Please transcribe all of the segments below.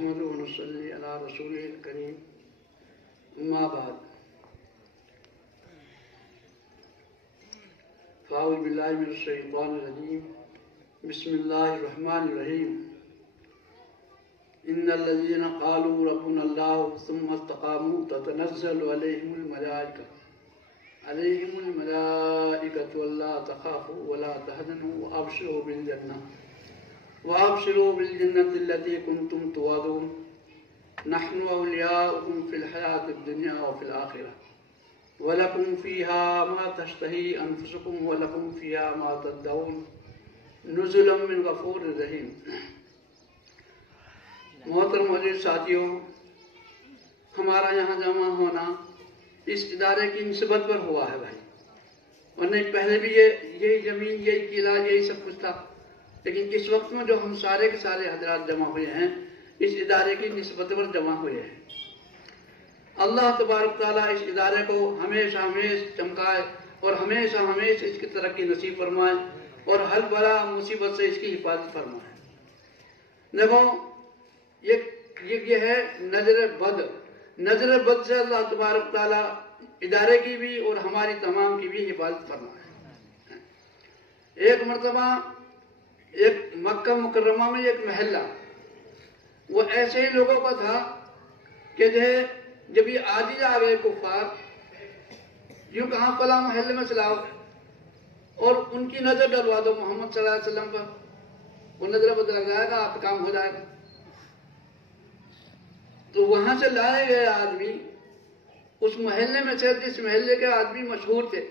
نحمده ونصلي على رسوله الكريم أما بعد فأعوذ بالله من الشيطان الرجيم بسم الله الرحمن الرحيم إن الذين قالوا ربنا الله ثم استقاموا تتنزل عليهم الملائكة ولا تخافوا ولا تحزنوا وأبشروا بالجنة التي كنتم توعدون نحن أولياؤكم في الحياة الدنيا وفي الآخرة ولكم فيها ما تشتهي أنفسكم ولكم فيها ما تدعون نزلا من غفور رحيم. محترم عزیز ساتھیوں، ہمارا یہاں جمع ہونا اس ادارے کی نسبت پر ہوا ہے بھائی، ورنہ پہلے بھی یہی زمین، یہی قلعہ، یہی سب کچھ تھا، لیکن اس وقت میں جو ہم سارے کے سارے حضرات جمع ہوئے ہیں اس ادارے کی نسبت پر جمع ہوئے ہیں. اللہ تبارک تعالیٰ اس ادارے کو ہمیشہ چمکائے اور ہمیشہ اس کی ترقی نصیب فرمائے اور ہر بلا مصیبت سے اس کی حفاظت فرمائے. دیکھو یہ ہے نظر بد سے اللہ تبارک تعالیٰ ادارے کی بھی اور ہماری تمام کی بھی حفاظت فرمائے. ایک مرتبہ ایک مکہ مکرمہ میں ایک محلہ، وہ ایسے ہی لوگوں کا تھا کہ جو ہے جب یہ عادی آ گئے کفار، یوں کہاں فلاں محلے میں چلاؤ اور ان کی نظر ڈلوا دو محمد صلی اللہ علیہ وسلم پر، وہ نظر بدل جائے گا، آپ کام ہو جائے گا. تو وہاں سے لائے گئے آدمی اس محلے میں سے، جس محلے کے آدمی مشہور تھے.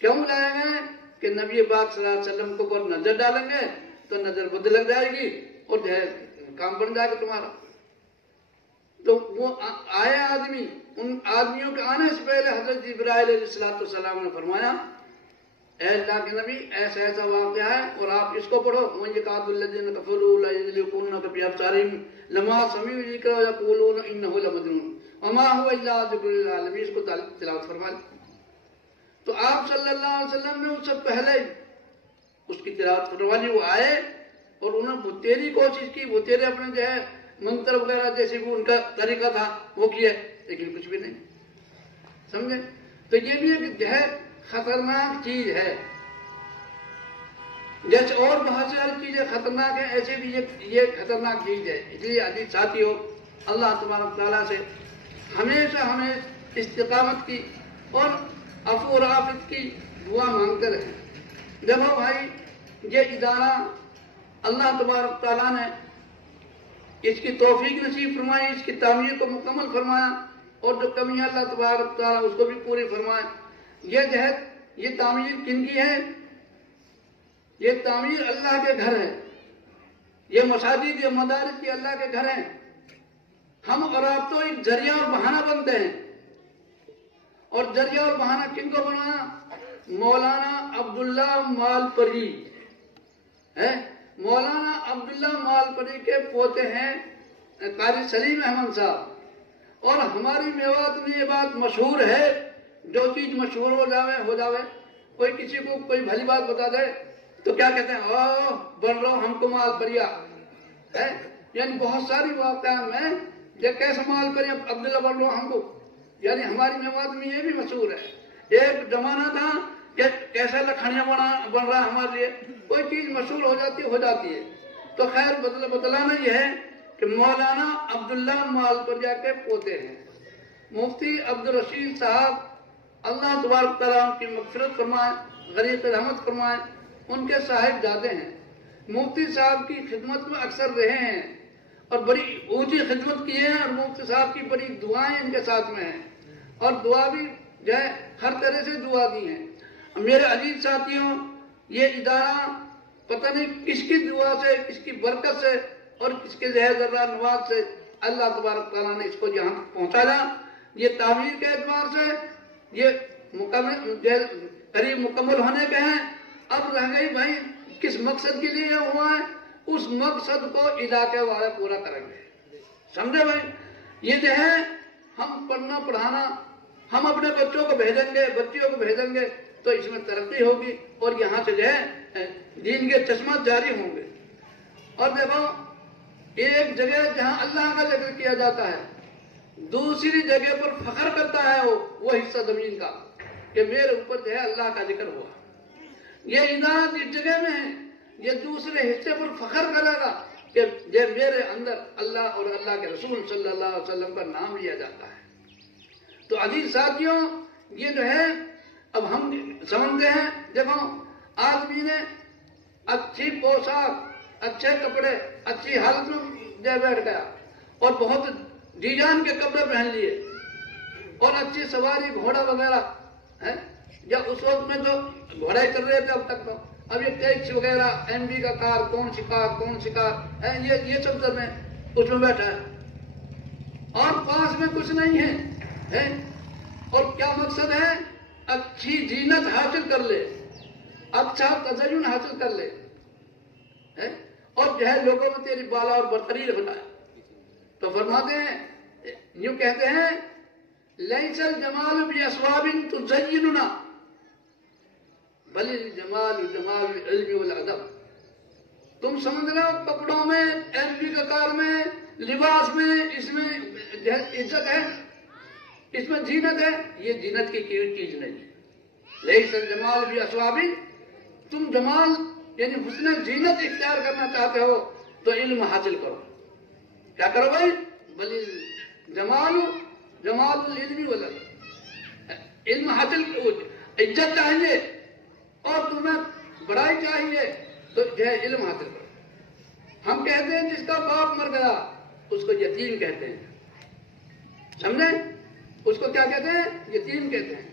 کیوں لائے گئے؟ کہ نبی پاک صلی اللہ علیہ وسلم کو پر نظر ڈالیں گے تو نظر بدل لگ جائے گی اور جو ہے کام بن جائے گا تمہارا. تو وہ آئے آدمی، ان آدمیوں کے آنے سے پہلے حضرت جبرائیل علیہ السلام نے فرمایا اے اللہ کے نبی ایسا ایسا واقعہ ہے اور آپ اس کو پڑھو. وَيَقَعُدُ الَّذِينَ كَفَرُوا لَا يَزْلِقُونَكَ بِأَبْصَارِهِمْ لَمَّا سَمِعُوا الذِّكْرَ وَيَقُولُونَ إِنَّهُ لَمَجْنُونٌ وَمَا هُوَ إِلَّا ذِكْرٌ لِّلْعَالَمِينَ. اس کو تلاوت فرمائیں. تو آپ صلی اللہ علیہ وسلم نے اس سے پہلے اس کی تلاوت فرمانی. وہ آئے اور انہوں نے بتیری کوشش کی، بتیرے اپنے جو ہے منتر وغیرہ جیسے بھی ان کا طریقہ تھا وہ کیے، لیکن کچھ بھی نہیں. سمجھے؟ تو یہ بھی ایک جو ہے خطرناک چیز ہے. جیسے اور بہت سی چیزیں خطرناک ہیں، ایسے بھی یہ خطرناک چیز ہے. اس لیے عزیز ساتھیوں، اللہ تبارک تعالیٰ سے ہمیشہ ہمیں استقامت کی اور عفو و رعافت کی دعا مانگتے رہیں. دیکھو بھائی، یہ ادارہ اللہ تبارک تعالیٰ نے اس کی توفیق نصیب فرمائی، اس کی تعمیر کو مکمل فرمایا اور جو کمیاں اللہ تبارک تعالیٰ اس کو بھی پوری فرمائے. یہ تعمیر کن کی ہے؟ یہ تعمیر اللہ کے گھر ہے. یہ مساجد، یہ مدارس کی اللہ کے گھر ہیں. ہم اور آپ تو ایک ذریعہ اور بہانہ بنتے ہیں. اور ذریعہ اور بہانہ کن کو بنایا؟ مولانا عبداللہ مالپری ہے. مولانا عبداللہ مالپری کے پوتے ہیں قاری سلیم احمد صاحب. اور ہماری میوات میں یہ بات مشہور ہے، جو چیز مشہور ہو جاوے، کوئی کسی کو کوئی بھلی بات بتا دے تو کیا کہتے ہیں؟ بن رہا ہم کو مالپریا ہے. یعنی بہت ساری واقعات میں یہ کیسے مالپریا عبداللہ بن رہا ہم کو، یعنی ہماری میوات میں یہ بھی مشہور ہے. ایک زمانہ تھا کہ کیسا لکھنیا بن رہا ہمارے لیے، کوئی چیز مشہور ہو جاتی ہے. تو خیر بتلانا یہ ہے کہ مولانا عبداللہ مالپریا کے پوتے ہیں. مفتی عبدالرشید صاحب اللہ تبارک تعالیٰ کی مغفرت فرمائے، غریق رحمت فرمائے، ان کے صاحب زادے ہیں. مفتی صاحب کی خدمت میں اکثر رہے ہیں اور بڑی اونچی خدمت کی ہے، اور مفتی صاحب کی بڑی دعائیں ان کے ساتھ میں ہیں اور دعا بھی جو ہے ہر طرح سے دعا دی ہیں. میرے عزیز ساتھیوں، یہ ادارہ پتہ نہیں کس کی دعا سے، کس کی برکت سے اور کس کے ذرہ نواز سے اللہ تبارک تعالیٰ نے اس کو یہاں پہنچایا. یہ تعمیر کے اعتبار سے یہ قریب مکمل ہونے کے ہیں. اب رہ گئی بھائی کس مقصد کے لیے ہوا ہے، اس مقصد کو علاقے والے پورا کریں گے. سمجھے بھائی؟ یہ جو ہے ہم پڑھنا پڑھانا، ہم اپنے بچوں کو بھیجیں گے، بچیوں کو بھیجیں گے تو اس میں ترقی ہوگی اور یہاں سے جو ہے دین کے چشمہ جاری ہوں گے. اور دیکھو ایک جگہ جہاں اللہ کا ذکر کیا جاتا ہے، دوسری جگہ پر فخر کرتا ہے وہ حصہ زمین کا کہ میرے اوپر جو ہے اللہ کا ذکر ہوا. یہ عنایت اس جگہ میں ہے، یہ دوسرے حصے پر فخر کرے گا کہ یہ میرے اندر اللہ اور اللہ کے رسول صلی اللہ علیہ وسلم کا نام لیا جاتا ہے. تو عزیز ساتھیوں، یہ جو ہے اب ہم سمجھتے ہیں، دیکھو آدمی نے اچھی پوشاک، اچھے کپڑے، اچھی حالت میں جا بیٹھ گیا اور بہت ڈیزائن کے کپڑے پہن لیے اور اچھی سواری گھوڑا وغیرہ ہے، یا اس وقت میں تو گھوڑا ہی کر رہے تھے اب تک. تو اب یہ ٹیکسی وغیرہ، ایم بی کا کار، کون سی کار ہے، یہ سب در میں اس میں بیٹھا ہے اور پاس میں کچھ نہیں ہے. اور کیا مقصد ہے؟ اچھی زینت حاصل کر لے، اچھا تزین حاصل کر لے اور جو ہے لوگوں میں تیری بالا اور برتری بنائے. تو فرماتے ہیں، یوں کہتے ہیں، لیس الجمال باسواب تزیننا بل الجمال جمال العلم والادب. تم سمجھ رہے ہو کپڑوں میں، ایم پی کا کار میں، لباس میں، اس میں عزت ہے، اس میں زینت ہے. یہ زینت کی کوئی چیز نہیں. لیس الجمال باسواب، تم جمال یعنی حسن زینت اختیار کرنا چاہتے ہو تو علم حاصل کرو. کیا کرو بھائی؟ بل جمال جمال العلم والادب. علم حاصل، عزت چاہیے اور تمہیں بڑائی چاہیے تو جو ہے علم حاصل کرو. ہم کہتے ہیں جس کا باپ مر گیا اس کو یتیم کہتے ہیں، سمجھے؟ اس کو کیا کہتے ہیں؟ یتیم کہتے ہیں.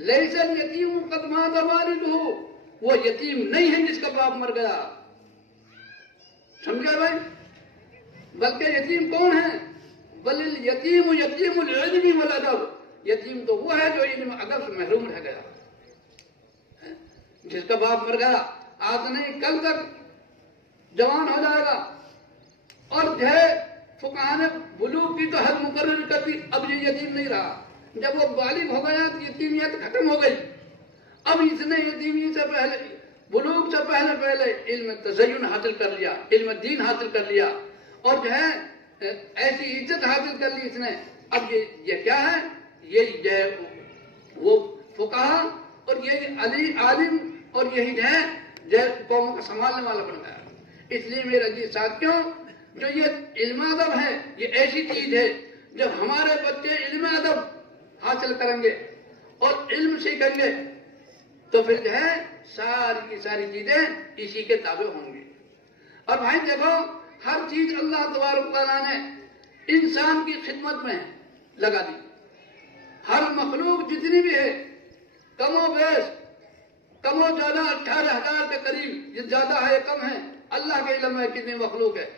لیس الیتیم قد مات والدہ، وہ یتیم نہیں ہے جس کا باپ مر گیا. سمجھا بھائی؟ بلکہ یتیم کون ہے؟ بل الیتیم یتیم العلم والادب. یتیم تو وہ ہے جو علم ادب سے محروم رہ گیا، جس کا باپ مر گیا، آج نہیں کل تک جوان ہو جائے گا اور جو ہے فقہاء نے بلوغ کی تو حد مقرر کر دی، اب یہ یتیم نہیں رہا. جب وہ بالغ ہو گیا تو یتیمیت ختم ہو گئی. اب اس نے یتیمی سے پہلے، بلوغ سے پہلے علم تزین حاصل کر لیا، علم دین حاصل کر لیا اور جو ہے ایسی عزت حاصل کر لی اس نے. اب یہ کیا ہے؟ یہ جو ہے وہ فقہاء اور یہ عالم اور یہی جو ہے قوموں کا سنبھالنے والا بن گیا. اس لیے میرے عزیز ساتھیوں، جو یہ علم ادب ہے یہ ایسی چیز ہے، جب ہمارے بچے علم ادب حاصل کریں گے اور علم سیکھیں گے تو پھر جو ہے ساری کی ساری چیزیں اسی کے تابع ہوں گی. اور بھائی دیکھو، ہر چیز اللہ تبارک و تعالیٰ نے انسان کی خدمت میں لگا دی. ہر مخلوق جتنی بھی ہے، کم و بیش، کم و زیادہ 18,000 کے قریب، یہ زیادہ ہے کم ہے، اللہ کے علم ہے کتنی مخلوق ہے.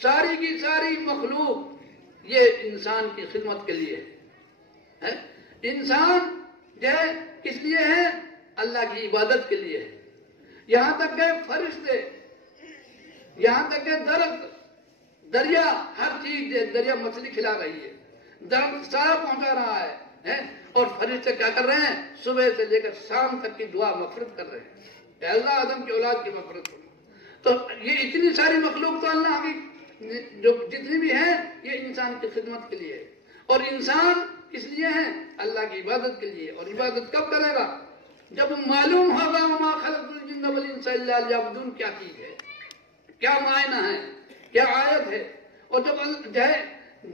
ساری کی ساری مخلوق یہ انسان کی خدمت کے لیے ہے. انسان جو ہے کس لیے ہے؟ اللہ کی عبادت کے لیے ہے. یہاں تک کہ فرشتے، یہاں تک کہ درخت، دریا، ہر چیز، دریا مچھلی کھلا رہی ہے، درخت صاف پہنچا رہا ہے اور فرشتے کیا کر رہے ہیں؟ صبح سے لے کر شام تک کی دعا مغفرت کر رہے ہیں کہ اللہ آدم کی اولاد کی مغفرت کرو. تو یہ اتنی ساری مخلوق تو اللہ کی جو جتنی بھی ہے یہ انسان کی خدمت کے لیے ہے. اور انسان کس لیے ہے؟ اللہ کی عبادت کے لیے. اور عبادت کب کرے گا؟ جب معلوم ہوگا وما خلقت الجن والانس الا لیعبدون کیا چیز ہے، کیا معنی ہے، کیا آیت ہے. اور جب جو ہے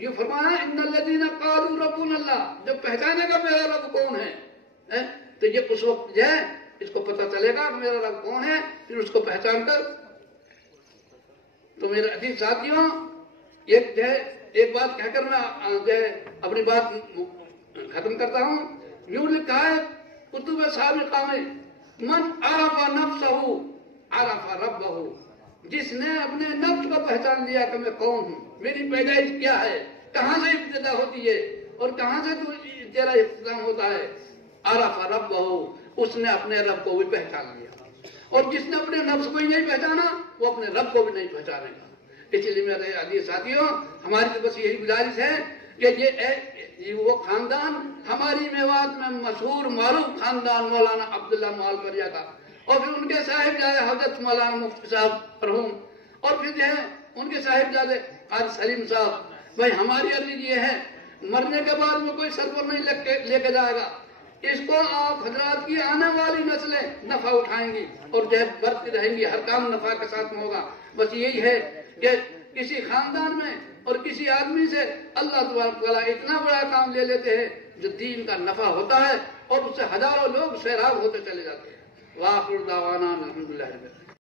یہ فرمایا ان الذین قالوا ربنا اللہ، جب پہچانے گا میرا رب کون ہے تو یہ اس وقت جو ہے اس کو پتہ چلے گا کہ میرا رب کون ہے. پھر اس کو پہچان کر، تو میرے عزیز ساتھیوں، ایک بات کہہ کر میں جو ہے اپنی بات ختم کرتا ہوں. یوں لکھا ہے کتب سابقہ میں، من عرف نفسہ عرف ربہ. جس نے اپنے نفس کو پہچان لیا کہ میں کون ہوں، میری پیدائش کیا ہے، کہاں سے ابتدا ہوتی ہے اور کہاں سے تیرا اختتام ہوتا ہے، عرف ربہ، اس نے اپنے رب کو بھی پہچان لیا. اور جس نے اپنے نفس کو ہی نہیں پہچانا وہ اپنے رب کو بھی نہیں پہچانے گا. اس لیے میرے عزیز ساتھیوں، ہماری تو بس یہی گزارش ہے کہ یہ وہ خاندان ہماری میوات میں مشہور معروف خاندان مولانا عبداللہ معال مریا کا، اور پھر ان کے صاحب جائے حضرت مولانا مفتی صاحب مرحوم، اور پھر جو ہے ان کے صاحبزادے قاری سلیم صاحب، بھائی ہماری عرض یہ ہے مرنے کے بعد میں کوئی سرور نہیں لے کے جائے گا، اس کو آپ حضرات کی آنے والی نسلیں نفع اٹھائیں گی اور جو ہے برتی رہیں گی، ہر کام نفع کے ساتھ میں ہوگا۔ بس یہی ہے کہ کسی خاندان میں اور کسی آدمی سے اللہ تبارک و تعالیٰ اتنا بڑا کام لے لیتے ہیں جو دین کا نفع ہوتا ہے اور اس سے ہزاروں لوگ سیراب ہوتے چلے جاتے ہیں۔ وآخر دعوانا الحمدللہ۔